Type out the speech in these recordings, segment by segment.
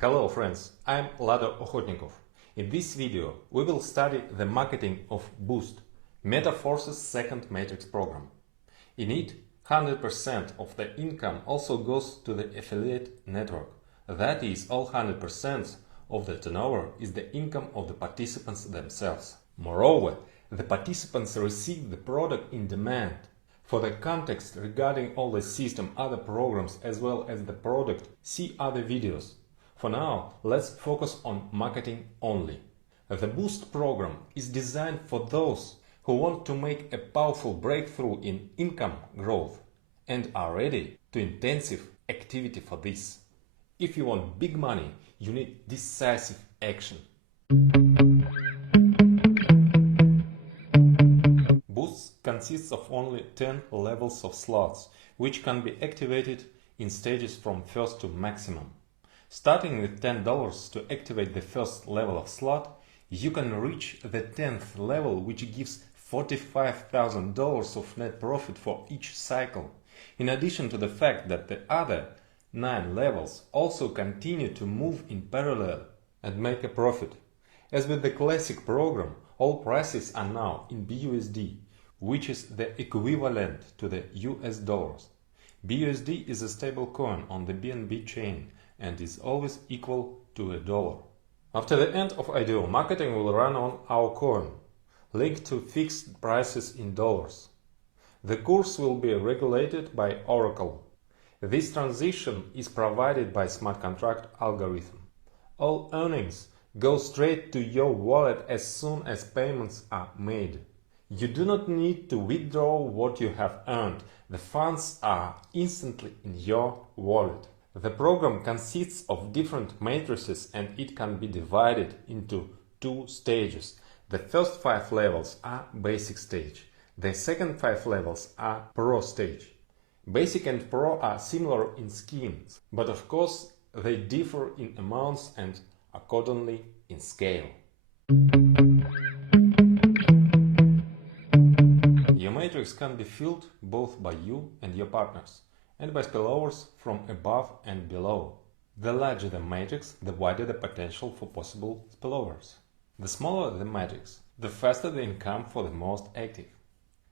Hello friends, I'm Lado Okhotnikov. In this video we will study the marketing of Boost, Metaforce's second matrix program. In it, 100% of the income also goes to the affiliate network. That is, all 100% of the turnover is the income of the participants themselves. Moreover, the participants receive the product in demand. For the context regarding all the system, other programs as well as the product, see other videos. For now, let's focus on marketing only. The Boost program is designed for those who want to make a powerful breakthrough in income growth and are ready to intensive activity for this. If you want big money, you need decisive action. Boost consists of only 10 levels of slots, which can be activated in stages from first to maximum. Starting with $10 to activate the first level of slot, you can reach the 10th level, which gives $45,000 of net profit for each cycle, in addition to the fact that the other 9 levels also continue to move in parallel and make a profit. As with the classic program, all prices are now in BUSD, which is the equivalent to the US dollars. BUSD is a stable coin on the BNB chain and is always equal to a dollar. After the end of IDO, marketing will run on our coin, linked to fixed prices in dollars. The course will be regulated by Oracle. This transition is provided by smart contract algorithm. All earnings go straight to your wallet as soon as payments are made. You do not need to withdraw what you have earned. The funds are instantly in your wallet. The program consists of different matrices and it can be divided into 2 stages. The first 5 levels are basic stage. The second 5 levels are pro stage. Basic and pro are similar in schemes, but of course they differ in amounts and accordingly in scale. Your matrix can be filled both by you and your partners, and by spillovers from above and below. The larger the matrix, the wider the potential for possible spillovers. The smaller the matrix, the faster the income for the most active.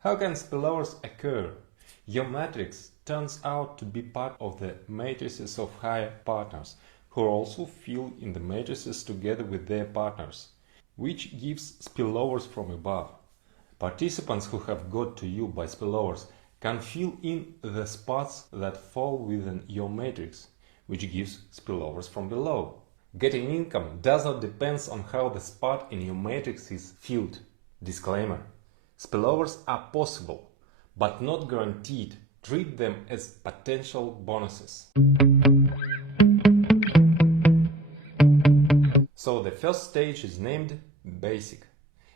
How can spillovers occur? Your matrix turns out to be part of the matrices of higher partners, who also fill in the matrices together with their partners, which gives spillovers from above. Participants who have got to you by spillovers can fill in the spots that fall within your matrix, which gives spillovers from below. Getting income does not depend on how the spot in your matrix is filled. Disclaimer: spillovers are possible, but not guaranteed. Treat them as potential bonuses. So the first stage is named Basic.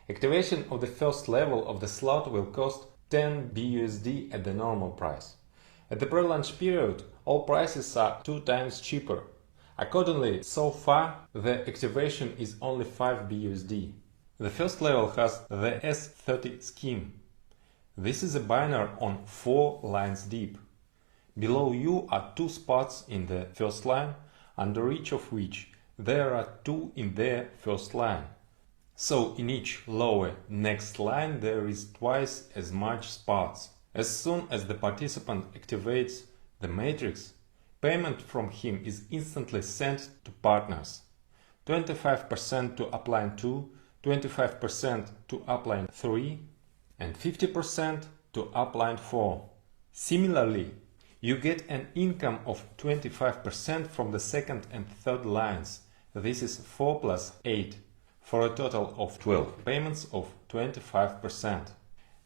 Activation of the first level of the slot will cost 10 BUSD at the normal price. At the pre-launch period, all prices are 2 times cheaper. Accordingly, so far, the activation is only 5 BUSD. The first level has the S30 scheme. This is a binary on 4 lines deep. Below you are 2 spots in the first line, under each of which there are 2 in their first line. So in each lower next line there is twice as much spots. As soon as the participant activates the matrix, payment from him is instantly sent to partners. 25% to upline 2, 25% to upline 3 and 50% to upline 4. Similarly, you get an income of 25% from the second and third lines. This is 4 plus 8. For a total of 12 payments of 25%.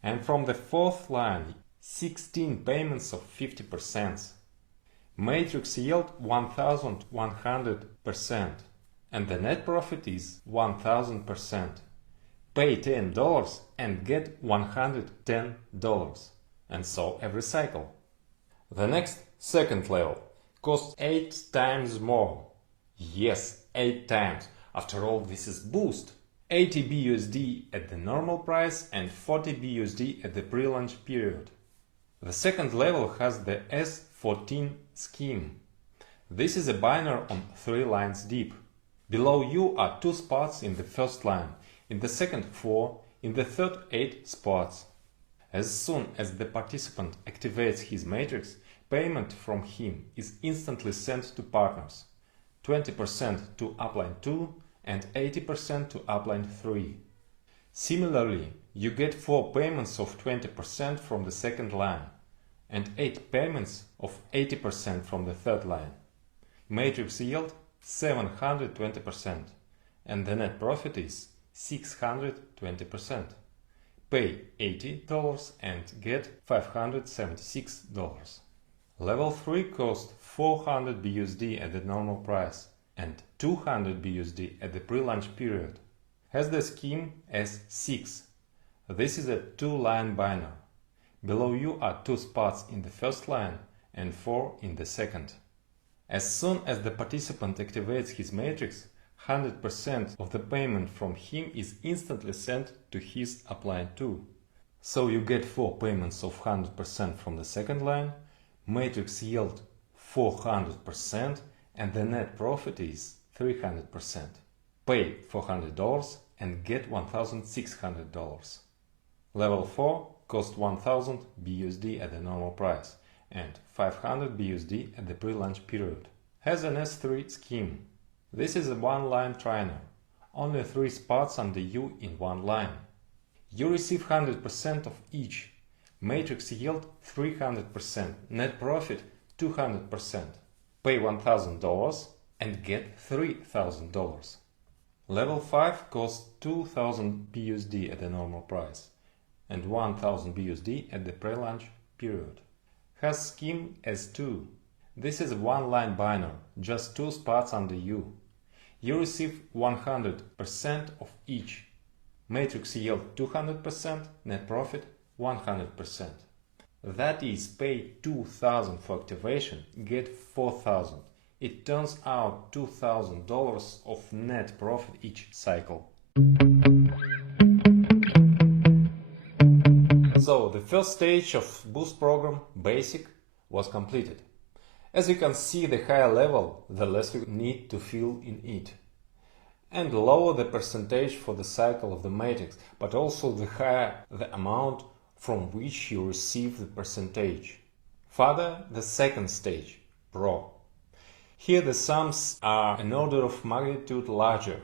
And from the fourth line, 16 payments of 50%. Matrix yield 1100% and the net profit is 1000%. Pay $10 and get $110, and so every cycle. The next, second level, costs 8 times more. Yes, 8 times. After all, this is Boost. 80 BUSD at the normal price and 40 BUSD at the pre-launch period. The second level has the S14 scheme. This is a binary on 3 lines deep. Below you are 2 spots in the first line, in the second 4, in the third 8 spots. As soon as the participant activates his matrix, payment from him is instantly sent to partners, 20% to upline 2 and 80% to upline 3. Similarly, you get 4 payments of 20% from the second line and 8 payments of 80% from the third line. Matrix yield 720% and the net profit is 620%. Pay $80 and get $576. Level 3 cost 400 BUSD at the normal price and 200 BUSD at the pre-launch period. Has the scheme as 6. This is a 2-line binary. Below you are 2 spots in the first line and 4 in the second. As soon as the participant activates his matrix, 100% of the payment from him is instantly sent to his upline 2. So you get 4 payments of 100% from the second line, matrix yield 400% and the net profit is 300%. Pay $400 and get $1,600. Level 4 cost 1000 BUSD at the normal price and 500 BUSD at the pre-launch period. Has an S3 scheme. This is a 1-line trainer, only 3 spots under you in 1 line. You receive 100% of each, matrix yield 300%, net profit 200%. Pay $1,000 and get $3,000. Level 5 costs 2000 BUSD at the normal price and 1000 BUSD at the pre-launch period. Has scheme S2. This is a 1-line binary, just 2 spots under you. You receive 100% of each. Matrix yield 200%, net profit 100%. That is, pay 2000 for activation, get 4000. It turns out $2,000 of net profit each cycle. So the first stage of Boost program, Basic, was completed. As you can see, the higher level, the less you need to fill in it. And lower the percentage for the cycle of the matrix, but also the higher the amount from which you receive the percentage. Further, the second stage, Pro. Here the sums are an order of magnitude larger,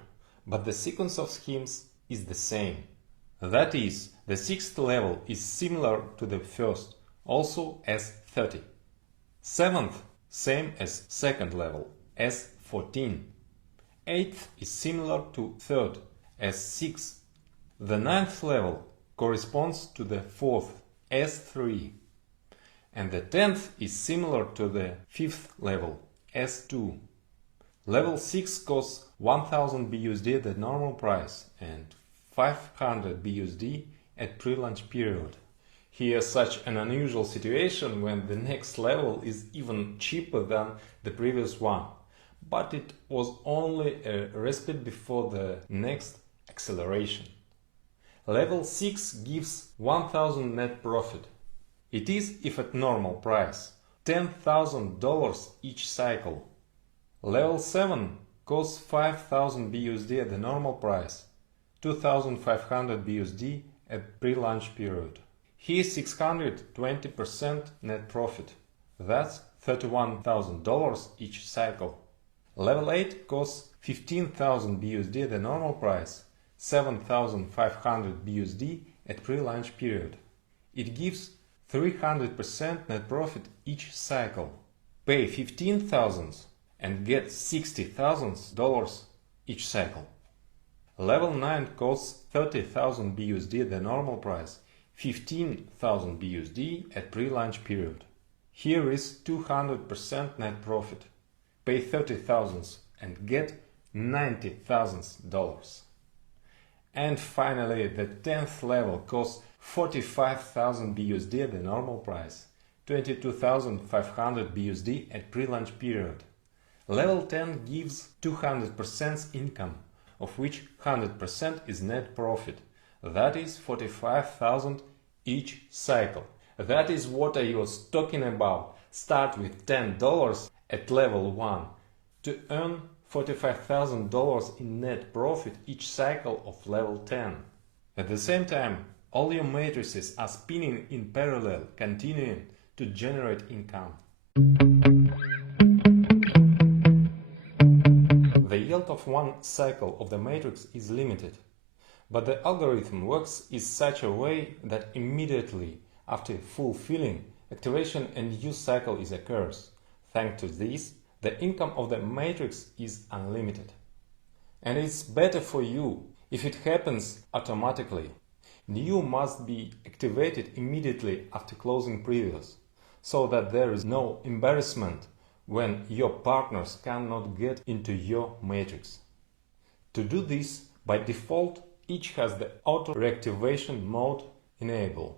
but the sequence of schemes is the same. That is, the 6th level is similar to the first, also as 30. 7th, same as 2nd level, as 14. 8th is similar to 3rd, as 6. The 9th level corresponds to the 4th, as 3. And the 10th is similar to the 5th level, as 2. Level 6 costs 1000 BUSD at the normal price and 500 BUSD at pre-launch period. Here such an unusual situation when the next level is even cheaper than the previous one, but it was only a respite before the next acceleration. Level 6 gives 1000 net profit. It is, if at normal price, $10,000 each cycle. Level 7 costs 5000 BUSD at the normal price, 2500 BUSD at pre-launch period. Here 620% net profit. That's $31,000 each cycle. Level 8 costs 15,000 BUSD at the normal price, 7,500 BUSD at pre-launch period. It gives 300% net profit each cycle. Pay 15,000 and get $60,000 each cycle. Level 9 costs 30,000 BUSD at the normal price, 15,000 BUSD at pre-launch period. Here is 200% net profit. Pay 30,000 and get $90,000. And finally, the 10th level costs 45,000 BUSD at the normal price, 22,500 BUSD at pre-launch period. Level 10 gives 200% income, of which 100% is net profit. That is 45,000 each cycle. That is what I was talking about. Start with $10 at level 1 to earn $45,000 in net profit each cycle of level 10. At the same time, all your matrices are spinning in parallel, continuing to generate income. The yield of one cycle of the matrix is limited, but the algorithm works in such a way that immediately after fulfilling activation a new cycle occurs. Thanks to this, the income of the matrix is unlimited. And it's better for you if it happens automatically. New must be activated immediately after closing previous, so that there is no embarrassment when your partners cannot get into your matrix. To do this, by default, each has the auto reactivation mode enabled.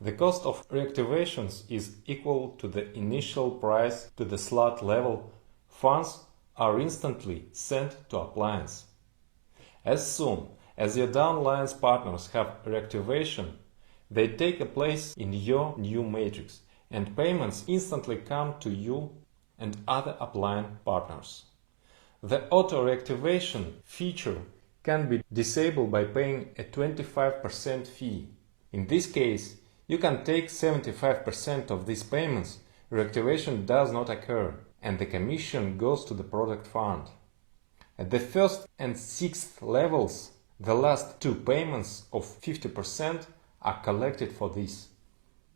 The cost of reactivations is equal to the initial price to the slot level. Funds are instantly sent to uplines. As soon as your downline's partners have reactivation, they take a place in your new matrix, and payments instantly come to you and other upline partners. The auto reactivation feature can be disabled by paying a 25% fee. In this case, you can take 75% of these payments. Reactivation does not occur, and the commission goes to the product fund. At the first and sixth levels, the last two payments of 50% are collected for this.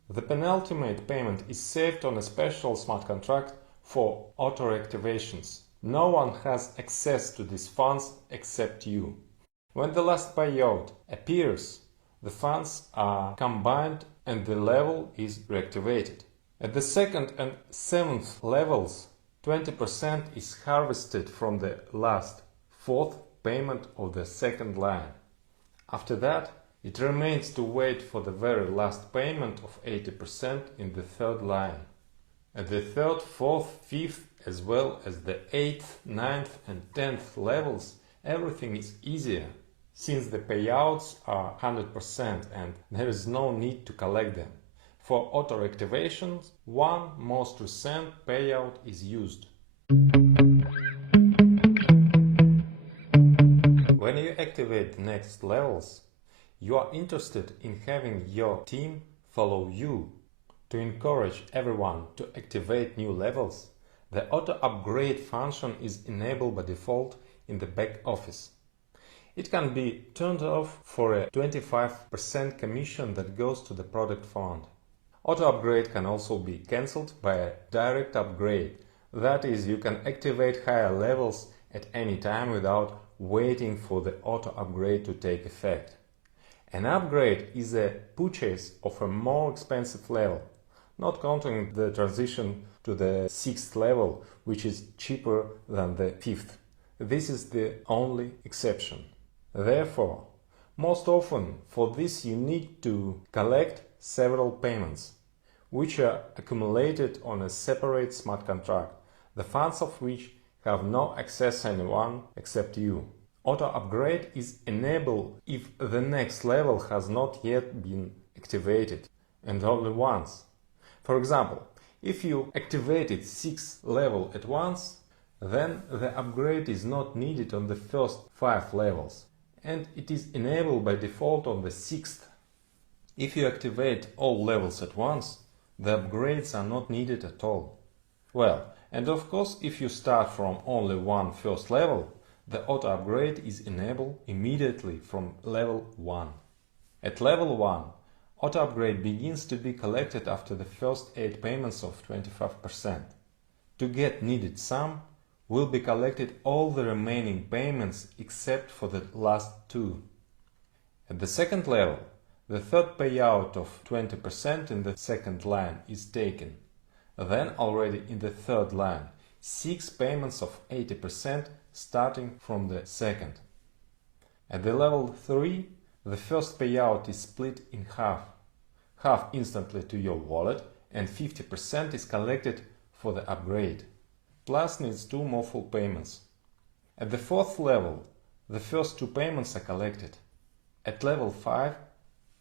The penultimate payment is saved on a special smart contract for auto reactivations. No one has access to these funds except you. When the last payout appears, the funds are combined and the level is reactivated. At the second and seventh levels, 20% is harvested from the last fourth payment of the second line. After that, it remains to wait for the very last payment of 80% in the third line. At the third, fourth, fifth, as well as the 8th, 9th and 10th levels, everything is easier, since the payouts are 100% and there is no need to collect them. For auto activations, one most recent payout is used. When you activate the next levels, you are interested in having your team follow you. To encourage everyone to activate new levels, the auto upgrade function is enabled by default in the back office. It can be turned off for a 25% commission that goes to the product fund. Auto upgrade can also be cancelled by a direct upgrade. That is, you can activate higher levels at any time without waiting for the auto upgrade to take effect. An upgrade is a purchase of a more expensive level, not counting the transition to the 6th level, which is cheaper than the 5th. This is the only exception. Therefore, most often for this you need to collect several payments, which are accumulated on a separate smart contract, the funds of which have no access to anyone except you. Auto upgrade is enabled if the next level has not yet been activated, and only once. For example, if you activated 6th level at once, then the upgrade is not needed on the first 5 levels, and it is enabled by default on the 6th. If you activate all levels at once, the upgrades are not needed at all. Well, and of course, if you start from only one first level, the auto upgrade is enabled immediately from level 1. At level 1, auto upgrade begins to be collected after the first 8 payments of 25%. To get needed sum, will be collected all the remaining payments except for the last 2. At the second level, the third payout of 20% in the second line is taken. Then already in the third line, 6 payments of 80% starting from the second. At the level 3, the first payout is split in half instantly to your wallet, and 50% is collected for the upgrade, plus needs 2 more full payments. At the fourth level, the first 2 payments are collected. At level 5,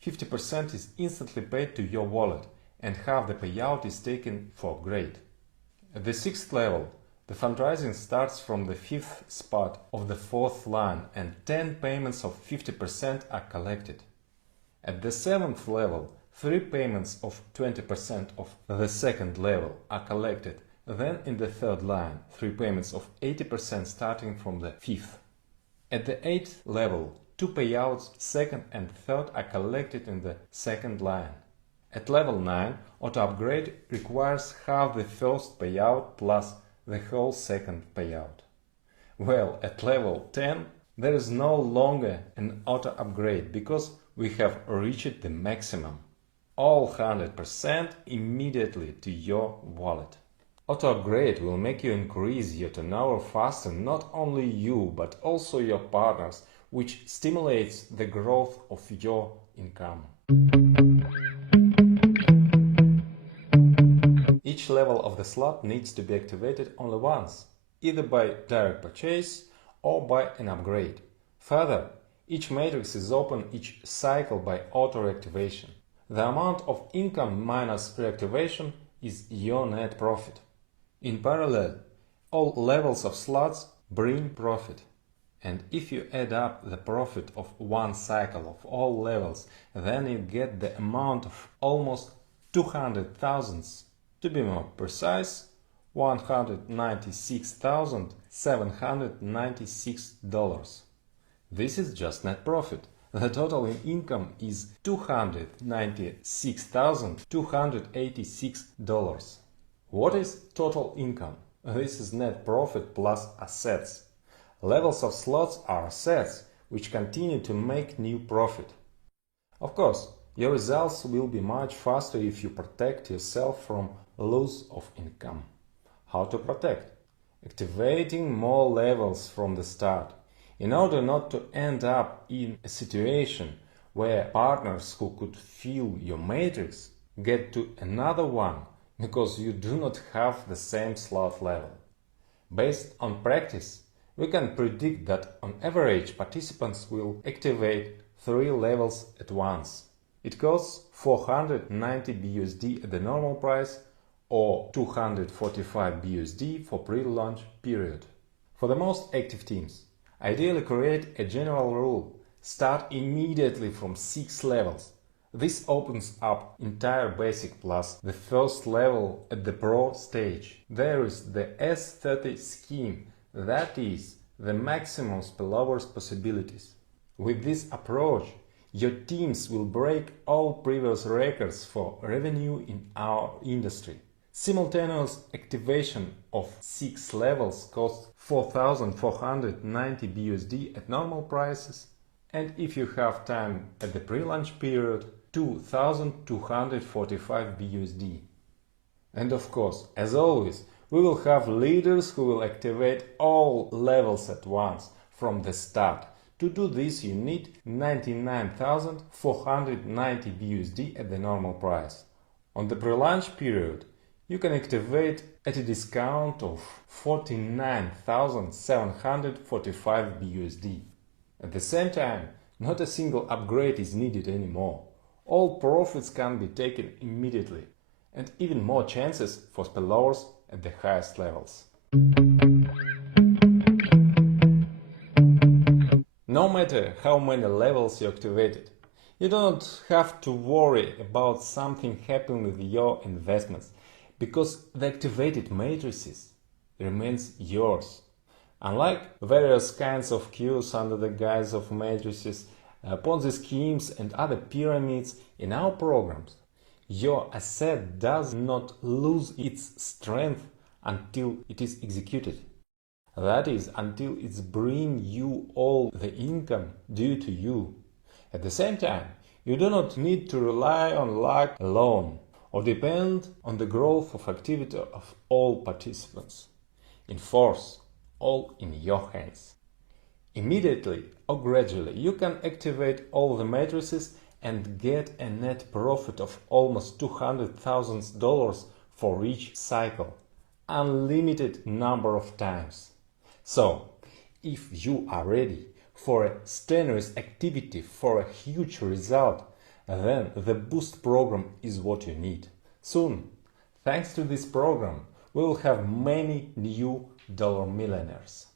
50% is instantly paid to your wallet, and half the payout is taken for upgrade. At the 6th level, the fundraising starts from the 5th spot of the 4th line and 10 payments of 50% are collected. At the 7th level, 3 payments of 20% of the 2nd level are collected. Then in the 3rd line, 3 payments of 80% starting from the 5th. At the 8th level, 2 payouts 2nd and 3rd are collected in the 2nd line. At level 9, auto upgrade requires half the first payout plus the whole 2nd payout. Well, at level 10, there is no longer an auto upgrade because we have reached the maximum. All 100% immediately to your wallet. Auto upgrade will make you increase your turnover faster, not only you but also your partners, which stimulates the growth of your income. Each level of the slot needs to be activated only once, either by direct purchase or by an upgrade. Further, each matrix is open each cycle by auto reactivation. The amount of income minus reactivation is your net profit. In parallel, all levels of slots bring profit. And if you add up the profit of one cycle of all levels, then you get the amount of almost 200,000. To be more precise, $196,796. This is just net profit. The total in income is $296,286. What is total income? This is net profit plus assets. Levels of slots are assets which continue to make new profit. Of course, your results will be much faster if you protect yourself from loss of income. How to protect? Activating more levels from the start. In order not to end up in a situation where partners who could fill your matrix get to another one because you do not have the same slot level. Based on practice, we can predict that on average participants will activate 3 levels at once. It costs 490 BUSD at the normal price or 245 BUSD for pre-launch period. For the most active teams, ideally create a general rule: start immediately from 6 levels. This opens up entire basic plus the first level at the pro stage. There is the S30 scheme, that is the maximum spillovers possibilities. With this approach, your teams will break all previous records for revenue in our industry. Simultaneous activation of 6 levels costs 4,490 BUSD at normal prices, and if you have time at the pre-launch period, 2,245 BUSD. And of course, as always, we will have leaders who will activate all levels at once from the start. To do this, you need 99,490 BUSD at the normal price. On the pre-launch period, you can activate at a discount of 49,745 BUSD. At the same time, not a single upgrade is needed anymore. All profits can be taken immediately, and even more chances for spillovers at the highest levels. No matter how many levels you activated, you don't have to worry about something happening with your investments, because the activated matrices remains yours. Unlike various kinds of queues under the guise of matrices, Ponzi schemes and other pyramids in our programs, your asset does not lose its strength until it is executed. That is, until it's bringing you all the income due to you. At the same time, you do not need to rely on luck alone or depend on the growth of activity of all participants. In force, all in your hands. Immediately or gradually, you can activate all the matrices and get a net profit of almost $200,000 for each cycle, unlimited number of times. So, if you are ready for a strenuous activity for a huge result, then the Boost program is what you need. Soon, thanks to this program, we will have many new dollar millionaires.